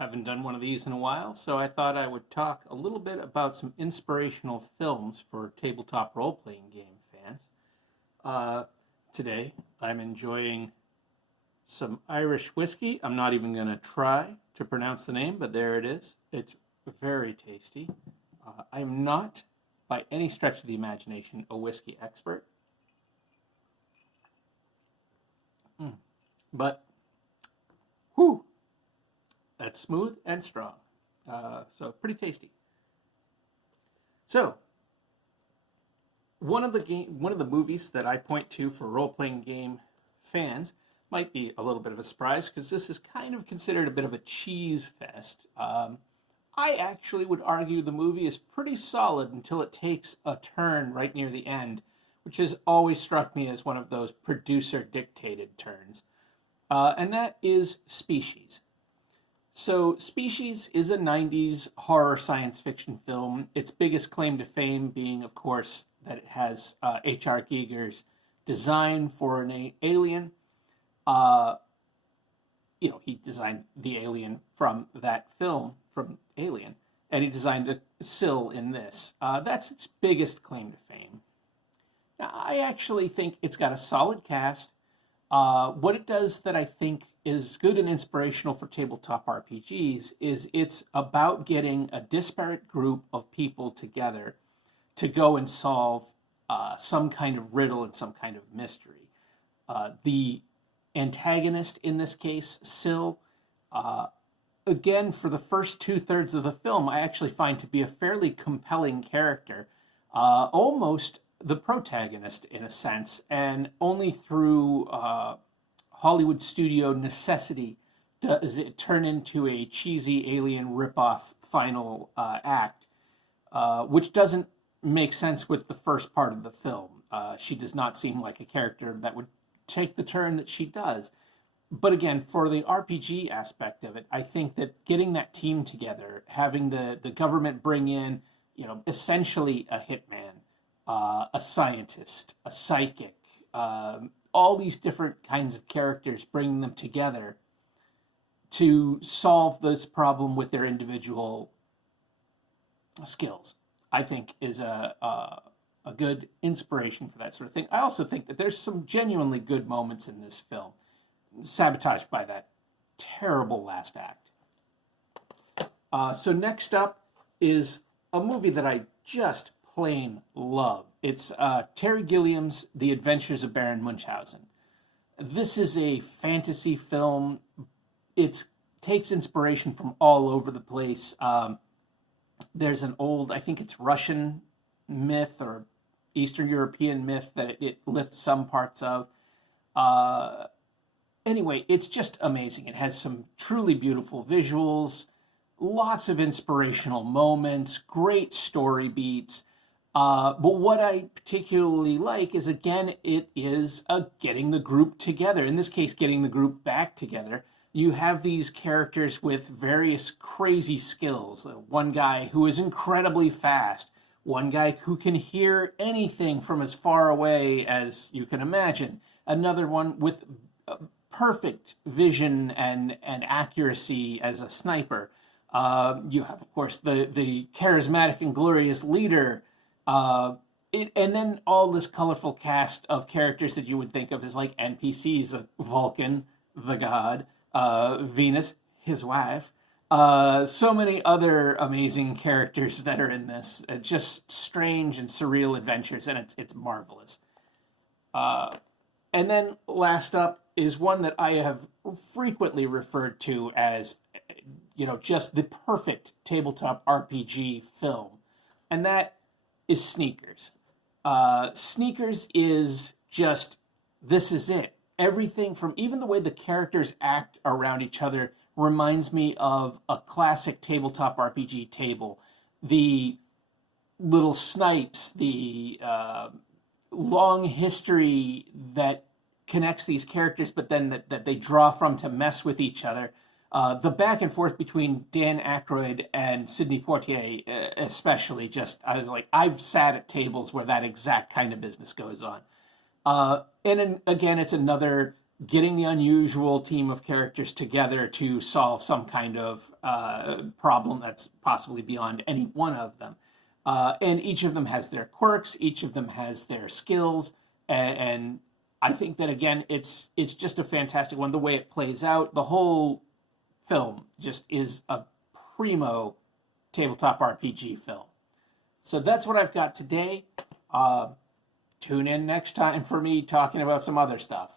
Haven't done one of these in a while, so I thought I would talk a little bit about some inspirational films for tabletop role-playing game fans. Uh, Today, I'm enjoying some Irish whiskey. I'm not even going to try to pronounce the name, but there it is. It's very tasty. I'm not, by any stretch of the imagination, a whiskey expert, but whew, that's smooth and strong. So pretty tasty. So one of the movies that I point to for role-playing game fans might be a little bit of a surprise because this is kind of considered a bit of a cheese fest. I actually would argue the movie is pretty solid until it takes a turn right near the end, which has always struck me as one of those producer-dictated turns. And that is Species. So Species is a 90s horror science fiction film. Its biggest claim to fame being, of course, that it has H.R. Giger's design for an alien. He designed the alien from that film, from Alien, and he designed a Sill in this. That's its biggest claim to fame. Now, I actually think it's got a solid cast. What it does that I think is good and inspirational for tabletop RPGs is it's about getting a disparate group of people together to go and solve some kind of riddle and some kind of mystery. The antagonist in this case, Sill, again, for the first 2/3 of the film, I actually find to be a fairly compelling character, almost the protagonist in a sense, and only through Hollywood studio necessity does it turn into a cheesy alien ripoff final act, which doesn't make sense with the first part of the film. She does not seem like a character that would take the turn that she does. But again, for the RPG aspect of it, I think that getting that team together, having the government bring in, essentially a hitman, a scientist, a psychic, all these different kinds of characters, bringing them together to solve this problem with their individual skills, I think is a good inspiration for that sort of thing. I also think that there's some genuinely good moments in this film, sabotaged by that terrible last act. So next up is a movie that I just plain love. It's Terry Gilliam's The Adventures of Baron Munchausen. This is a fantasy film. It takes inspiration from all over the place. There's an old, I think it's Russian myth or Eastern European myth that it lifts some parts of. Anyway, it's just amazing. It has some truly beautiful visuals, lots of inspirational moments, great story beats. But what I particularly like is, again, it is getting the group together. In this case, getting the group back together. You have these characters with various crazy skills. One guy who is incredibly fast. One guy who can hear anything from as far away as you can imagine. Another one with perfect vision and accuracy as a sniper. You have, of course, the charismatic and glorious leader. And then all this colorful cast of characters that you would think of as like NPCs, Vulcan, the god, Venus, his wife, so many other amazing characters that are in this. Just strange and surreal adventures, and it's marvelous. And then last up is one that I have frequently referred to as, just the perfect tabletop RPG film, and that is Sneakers. Sneakers is just, this is it. Everything from, even the way the characters act around each other reminds me of a classic tabletop RPG table. The little snipes, the long history that connects these characters, but then that they draw from to mess with each other. The back and forth between Dan Aykroyd and Sidney Poitier, especially, I was like, I've sat at tables where that exact kind of business goes on. And again, it's another getting the unusual team of characters together to solve some kind of problem that's possibly beyond any one of them. And each of them has their quirks, each of them has their skills, and I think that, again, it's just a fantastic one. The way it plays out, the whole film just is a primo tabletop RPG film. So that's what I've got today. Tune in next time for me talking about some other stuff.